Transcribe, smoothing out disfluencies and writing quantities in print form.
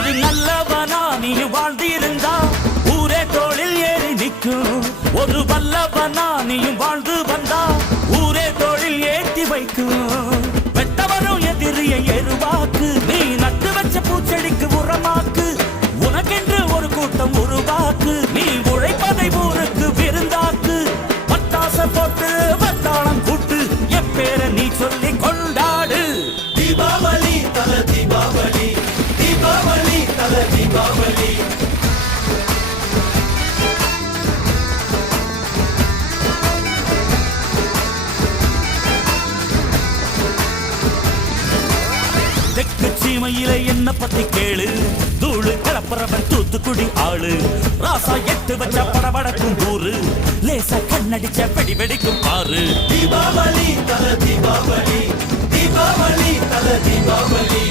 ஒரு நல்லவனா நீ வாழ்ந்திருந்தா ஊரே தோளில் ஏறி நிற்கும். ஒரு வல்லவனா நீயும் வாழ்ந்து வந்தா ஊரே தோளில் ஏற்றி வைக்கும். வெட்டவரும் எதிரியை எருவாக்கு, நீ நட்டு வச்ச பூச்செடிக்கு உரமாக்கு. உனக்கென்று ஒரு கூட்டம் உருவாக்கு, நீ உழைப்பதை ஊருக்கு விருந்தாக்கு. பட்டாச போட்டு வட்டாளம் கூட்டு, எப்பேர நீ சொல்லி கொண்டாடு. தீபாவளி தல தீபாவளி, தீபாவளி தல தீபாவளி. தெற்கு சீமையில என்ன பத்தி கேளு, தூளு கிளப்புறவன் தூத்துக்குடி ஆளு. ராசா எட்டு வச்ச படபடக்கும் ஊரு, லேசா கண்ணடிச்ச வெடி வெடிக்கும் பாரு. தீபாவளி தல தீபாவளி, தீபாவளி தல தீபாவளி.